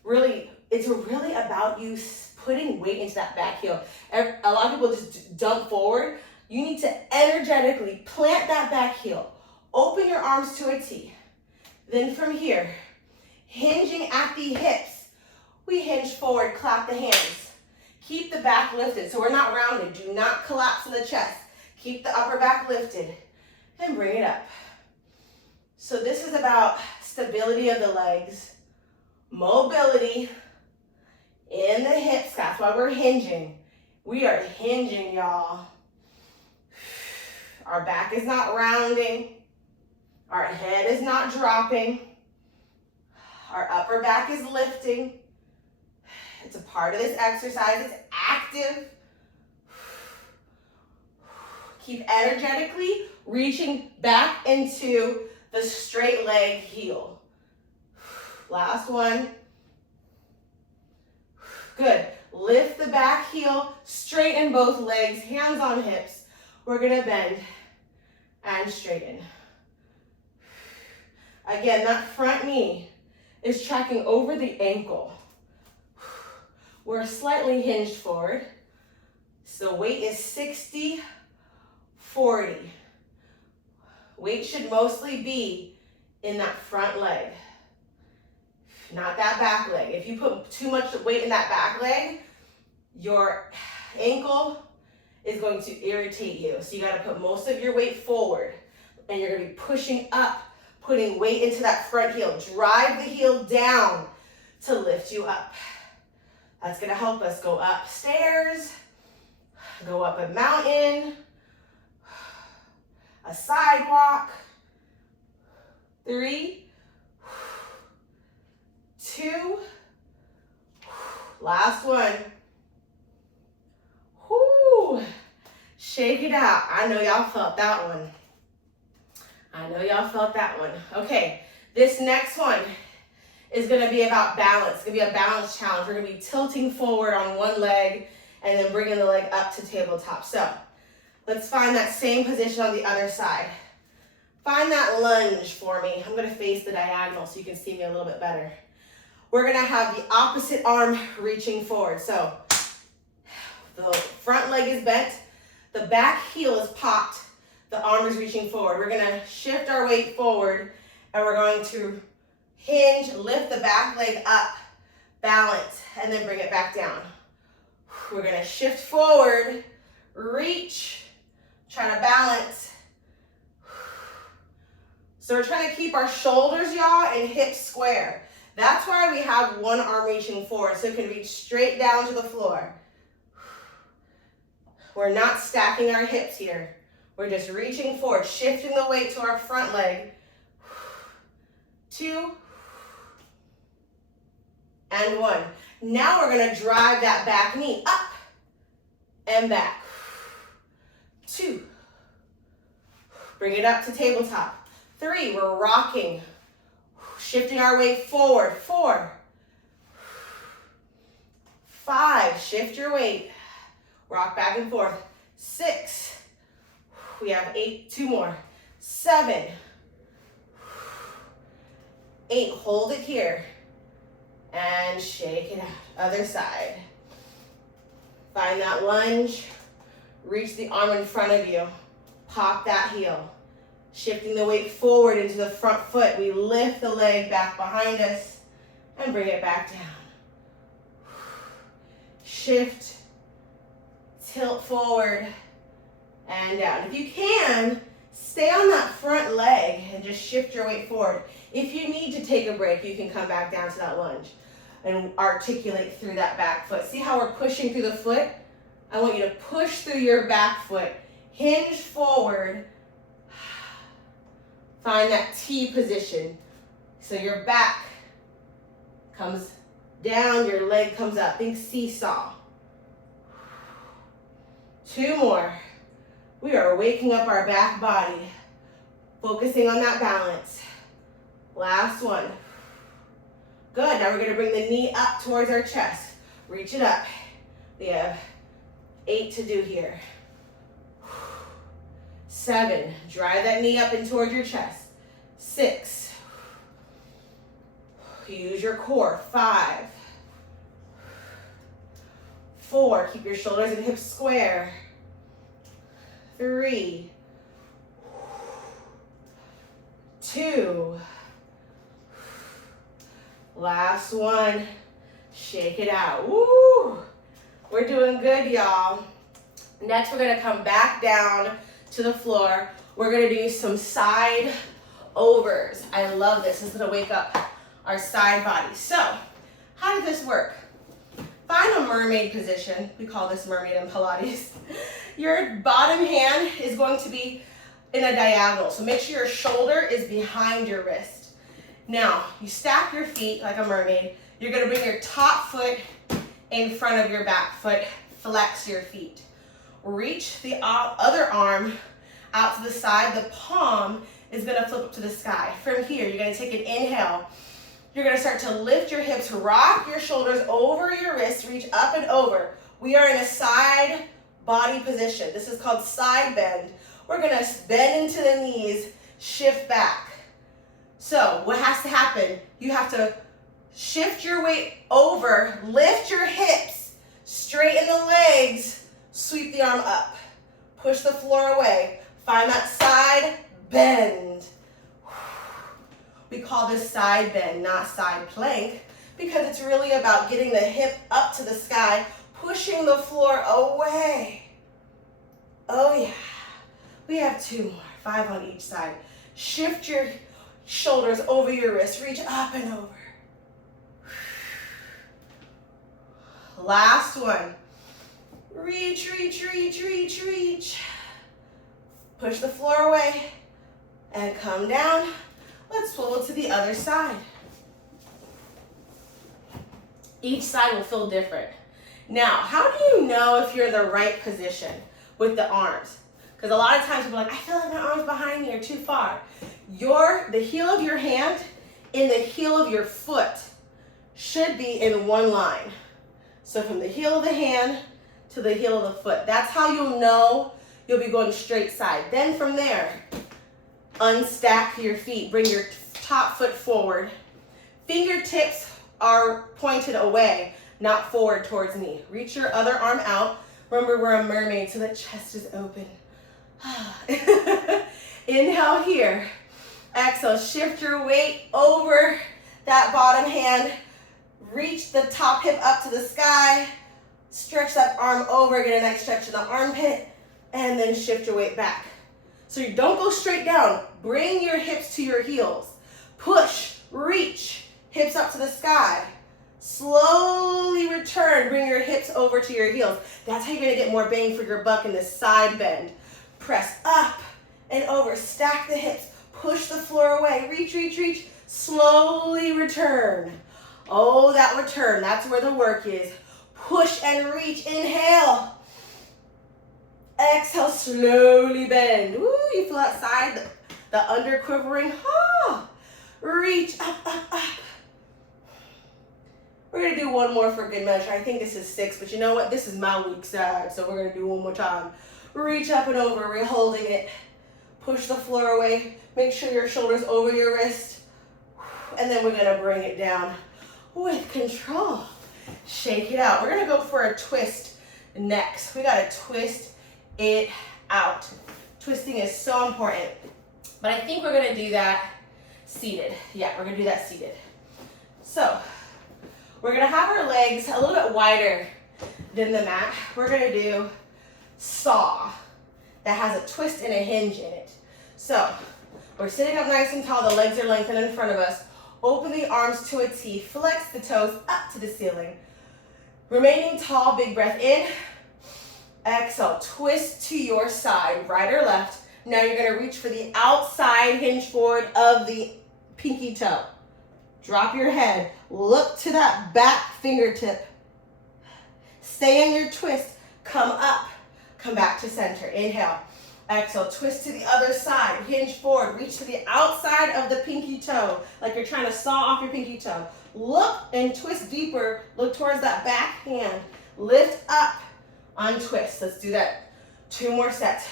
Really, it's really about you putting weight into that back heel. A lot of people just dump forward. You need to energetically plant that back heel. Open your arms to a T. Then from here, hinging at the hips, we hinge forward, clap the hands. Keep the back lifted, so we're not rounded. Do not collapse in the chest. Keep the upper back lifted and bring it up. So this is about stability of the legs, mobility in the hips. That's why we're hinging. We are hinging, y'all. Our back is not rounding. Our head is not dropping. Our upper back is lifting. It's a part of this exercise. It's active. Keep energetically reaching back into the straight leg heel. Last one. Good. Lift the back heel, straighten both legs, hands on hips. We're gonna bend and straighten. Again, that front knee is tracking over the ankle. We're slightly hinged forward. So weight is 60-40. Weight should mostly be in that front leg, not that back leg. If you put too much weight in that back leg, your ankle is going to irritate you. So you gotta put most of your weight forward, and you're gonna be pushing up, putting weight into that front heel. Drive the heel down to lift you up. That's gonna help us go up stairs, go up a mountain, a sidewalk. 3, 2, last one. Whoo, shake it out. I know y'all felt that one. Okay, this next one is gonna be about balance. It's gonna be a balance challenge. We're gonna be tilting forward on one leg and then bringing the leg up to tabletop. So let's find that same position on the other side. Find that lunge for me. I'm gonna face the diagonal so you can see me a little bit better. We're gonna have the opposite arm reaching forward. So the front leg is bent, the back heel is popped, the arm is reaching forward. We're gonna shift our weight forward and we're going to hinge, lift the back leg up, balance, and then bring it back down. We're gonna shift forward, reach, try to balance. So we're trying to keep our shoulders, y'all, and hips square. That's why we have one arm reaching forward, so it can reach straight down to the floor. We're not stacking our hips here. We're just reaching forward, shifting the weight to our front leg. 2, and 1. Now we're gonna drive that back knee up and back. 2. Bring it up to tabletop. 3, we're rocking, shifting our weight forward. 4, 5, shift your weight, rock back and forth. 6, we have 8, 2 more. 7, 8, hold it here, and shake it out. Other side. Find that lunge, reach the arm in front of you, pop that heel. Shifting the weight forward into the front foot. We lift the leg back behind us and bring it back down. Shift, tilt forward and down. If you can, stay on that front leg and just shift your weight forward. If you need to take a break, you can come back down to that lunge and articulate through that back foot. See how we're pushing through the foot? I want you to push through your back foot, hinge forward. Find that T position. So your back comes down, your leg comes up. Think seesaw. 2 more. We are waking up our back body, focusing on that balance. Last one. Good, now we're gonna bring the knee up towards our chest. Reach it up. We have 8 to do here. 7, drive that knee up and towards your chest. 6, use your core. 5, 4, keep your shoulders and hips square. 3, 2, last one, shake it out. Woo! We're doing good, y'all. Next, we're gonna come back down to the floor. We're gonna do some side overs. I love this. This is gonna wake up our side body. So, how does this work? Find a mermaid position. We call this mermaid in Pilates. Your bottom hand is going to be in a diagonal. So make sure your shoulder is behind your wrist. Now, you stack your feet like a mermaid. You're gonna bring your top foot in front of your back foot. Flex your feet. Reach the other arm out to the side. The palm is gonna flip up to the sky. From here, you're gonna take an inhale. You're gonna start to lift your hips, rock your shoulders over your wrists, reach up and over. We are in a side body position. This is called side bend. We're gonna bend into the knees, shift back. So what has to happen? You have to shift your weight over, lift your hips, straighten the legs, sweep the arm up, push the floor away. Find that side bend. We call this side bend, not side plank, because it's really about getting the hip up to the sky, pushing the floor away. Oh yeah. We have 2 more, 5 on each side. Shift your shoulders over your wrist, reach up and over. Last one. Reach, reach, reach, reach, reach. Push the floor away and come down. Let's swivel to the other side. Each side will feel different. Now, how do you know if you're in the right position with the arms? Because a lot of times people are like, I feel like my arms behind me are too far. The heel of your hand and the heel of your foot should be in one line. So from the heel of the hand to the heel of the foot. That's how you'll know you'll be going straight side. Then from there, unstack your feet. Bring your top foot forward. Fingertips are pointed away, not forward towards me. Reach your other arm out. Remember, we're a mermaid, so the chest is open. Inhale here. Exhale, shift your weight over that bottom hand. Reach the top hip up to the sky. Stretch that arm over, get a nice stretch in the armpit, and then shift your weight back. So you don't go straight down. Bring your hips to your heels. Push, reach, hips up to the sky. Slowly return, bring your hips over to your heels. That's how you're gonna get more bang for your buck in this side bend. Press up and over, stack the hips, push the floor away, reach, reach, reach, slowly return. Oh, that return, that's where the work is. Push and reach, inhale. Exhale, slowly bend. Woo, you feel that side, the under quivering. Ah. Reach up, up, up. We're gonna do one more for good measure. I think this is 6, but you know what? This is my weak side, so we're gonna do one more time. Reach up and over, we're holding it. Push the floor away. Make sure your shoulder's over your wrist. And then we're gonna bring it down with control. Shake it out. We're gonna go for a twist next. We gotta twist it out. Twisting is so important. But I think we're gonna do that seated. Yeah, we're gonna do that seated. So, we're gonna have our legs a little bit wider than the mat. We're gonna do saw that has a twist and a hinge in it. So, we're sitting up nice and tall, the legs are lengthened in front of us. Open the arms to a T, flex the toes up to the ceiling. Remaining tall, big breath in. Exhale, twist to your side, right or left. Now you're gonna reach for the outside hinge forward of the pinky toe. Drop your head, look to that back fingertip. Stay in your twist, come up, come back to center. Inhale, exhale, twist to the other side, hinge forward, reach to the outside of the pinky toe, like you're trying to saw off your pinky toe. Look and twist deeper, look towards that back hand. Lift up, untwist. Let's do that 2 more sets.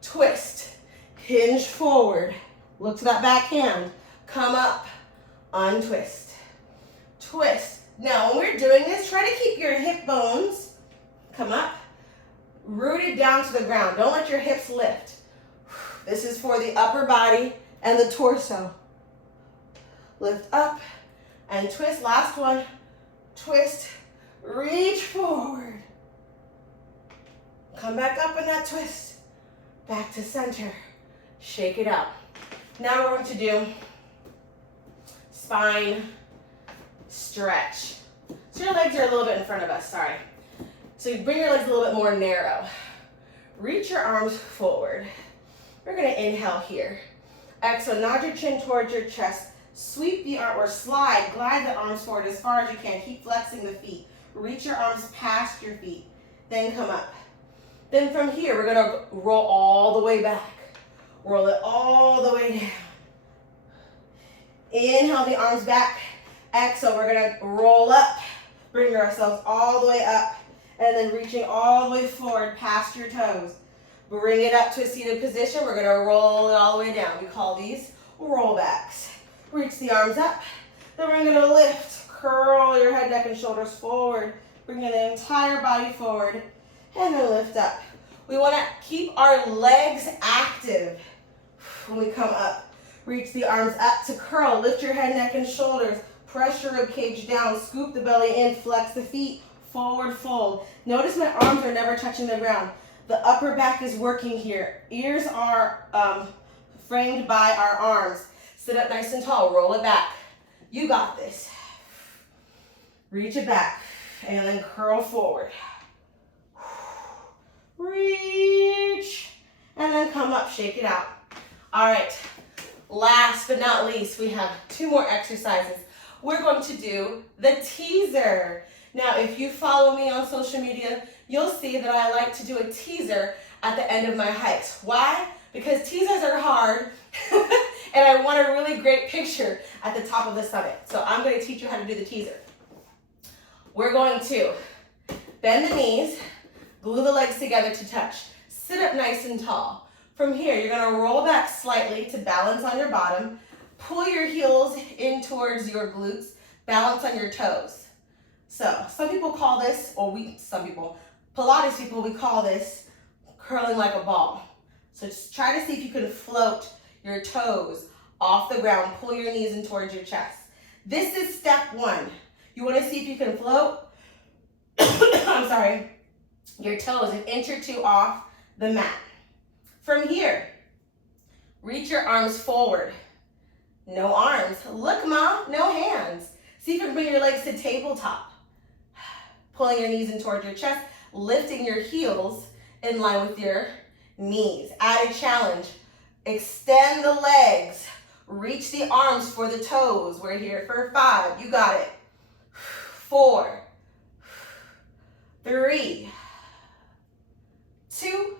Twist, hinge forward, look to that back hand, come up, untwist, twist. Now when we're doing this, try to keep your hip bones, come up, rooted down to the ground. Don't let your hips lift. This is for the upper body and the torso. Lift up and twist. Last one, twist, reach forward. Come back up in that twist, back to center. Shake it out. Now we're going to do spine stretch. So your legs are a little bit in front of us, sorry. So you bring your legs a little bit more narrow. Reach your arms forward. We're gonna inhale here. Exhale, nod your chin towards your chest. Sweep the arm or slide, glide the arms forward as far as you can. Keep flexing the feet. Reach your arms past your feet. Then come up. Then from here, we're gonna roll all the way back. Roll it all the way down. Inhale the arms back. Exhale, we're gonna roll up. Bring ourselves all the way up. And then reaching all the way forward past your toes. Bring it up to a seated position. We're gonna roll it all the way down. We call these rollbacks. Reach the arms up. Then we're gonna lift. Curl your head, neck, and shoulders forward. Bring the entire body forward. And then lift up. We wanna keep our legs active when we come up. Reach the arms up to curl. Lift your head, neck, and shoulders. Press your rib cage down. Scoop the belly in. Flex the feet. Forward fold. Notice my arms are never touching the ground. The upper back is working here. Ears are framed by our arms. Sit up nice and tall. Roll it back. You got this. Reach it back. And then curl forward. Reach. And then come up. Shake it out. All right. Last but not least, we have 2 more exercises. We're going to do the teaser. Now, if you follow me on social media, you'll see that I like to do a teaser at the end of my hikes. Why? Because teasers are hard, and I want a really great picture at the top of the summit. So I'm going to teach you how to do the teaser. We're going to bend the knees, glue the legs together to touch. Sit up nice and tall. From here, you're going to roll back slightly to balance on your bottom. Pull your heels in towards your glutes. Balance on your toes. So some people call this, or Pilates people, we call this curling like a ball. So just try to see if you can float your toes off the ground. Pull your knees in towards your chest. This is step 1. You want to see if you can float, your toes an inch or 2 off the mat. From here, reach your arms forward. No arms. Look, Mom, no hands. See if you can bring your legs to tabletop. Pulling your knees in towards your chest, lifting your heels in line with your knees. Added challenge. Extend the legs. Reach the arms for the toes. We're here for 5. You got it. 4, 3, 2,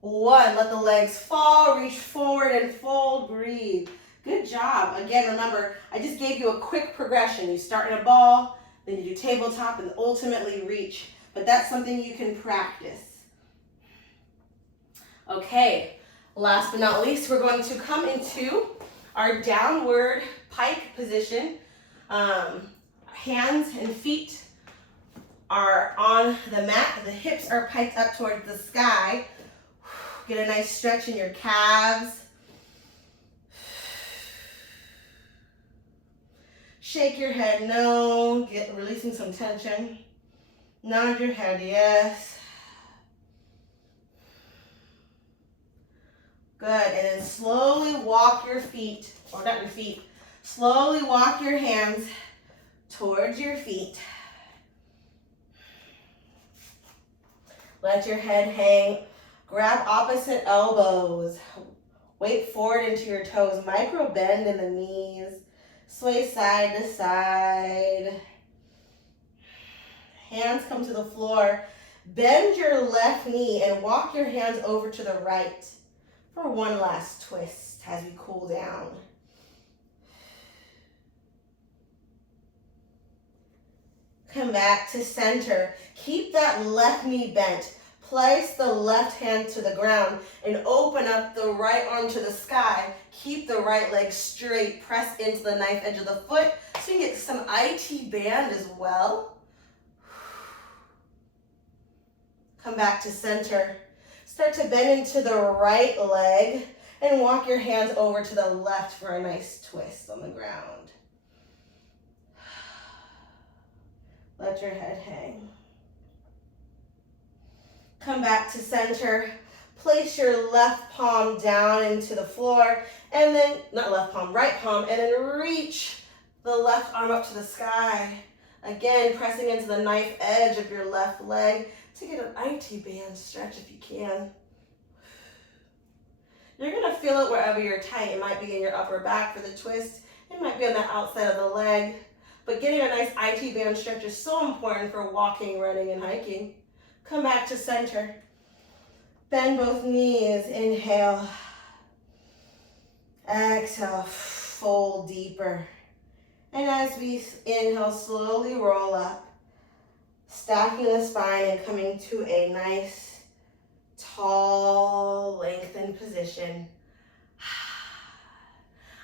1. Let the legs fall. Reach forward and fold. Breathe. Good job. Again, remember, I just gave you a quick progression. You start in a ball, then you do tabletop, and ultimately reach. But that's something you can practice. Okay, last but not least, we're going to come into our downward pike position. Hands and feet are on the mat. The hips are piked up towards the sky. Get a nice stretch in your calves. Shake your head, no. Releasing some tension. Nod your head, yes. Good, and then slowly walk your feet, or not your feet, slowly walk your hands towards your feet. Let your head hang. Grab opposite elbows. Weight forward into your toes. Micro bend in the knees. Sway side to side. Hands come to the floor. Bend your left knee and walk your hands over to the right for one last twist as we cool down. Come back to center. Keep that left knee bent. Place the left hand to the ground and open up the right arm to the sky. Keep the right leg straight. Press into the knife edge of the foot so you can get some IT band as well. Come back to center. Start to bend into the right leg and walk your hands over to the left for a nice twist on the ground. Let your head hang. Come back to center. Place your left palm down into the floor and then, not left palm, right palm, and then reach the left arm up to the sky. Again, pressing into the knife edge of your left leg to get an IT band stretch if you can. You're gonna feel it wherever you're tight. It might be in your upper back for the twist. It might be on the outside of the leg. But getting a nice IT band stretch is so important for walking, running, and hiking. Come back to center. Bend both knees, inhale. Exhale, fold deeper. And as we inhale, slowly roll up, stacking the spine and coming to a nice, tall, lengthened position.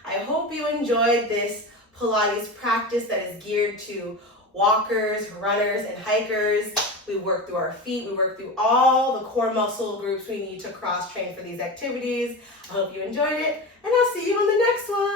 I hope you enjoyed this Pilates practice that is geared to walkers, runners, and hikers. We work through our feet. We work through all the core muscle groups we need to cross-train for these activities. I hope you enjoyed it, and I'll see you on the next one.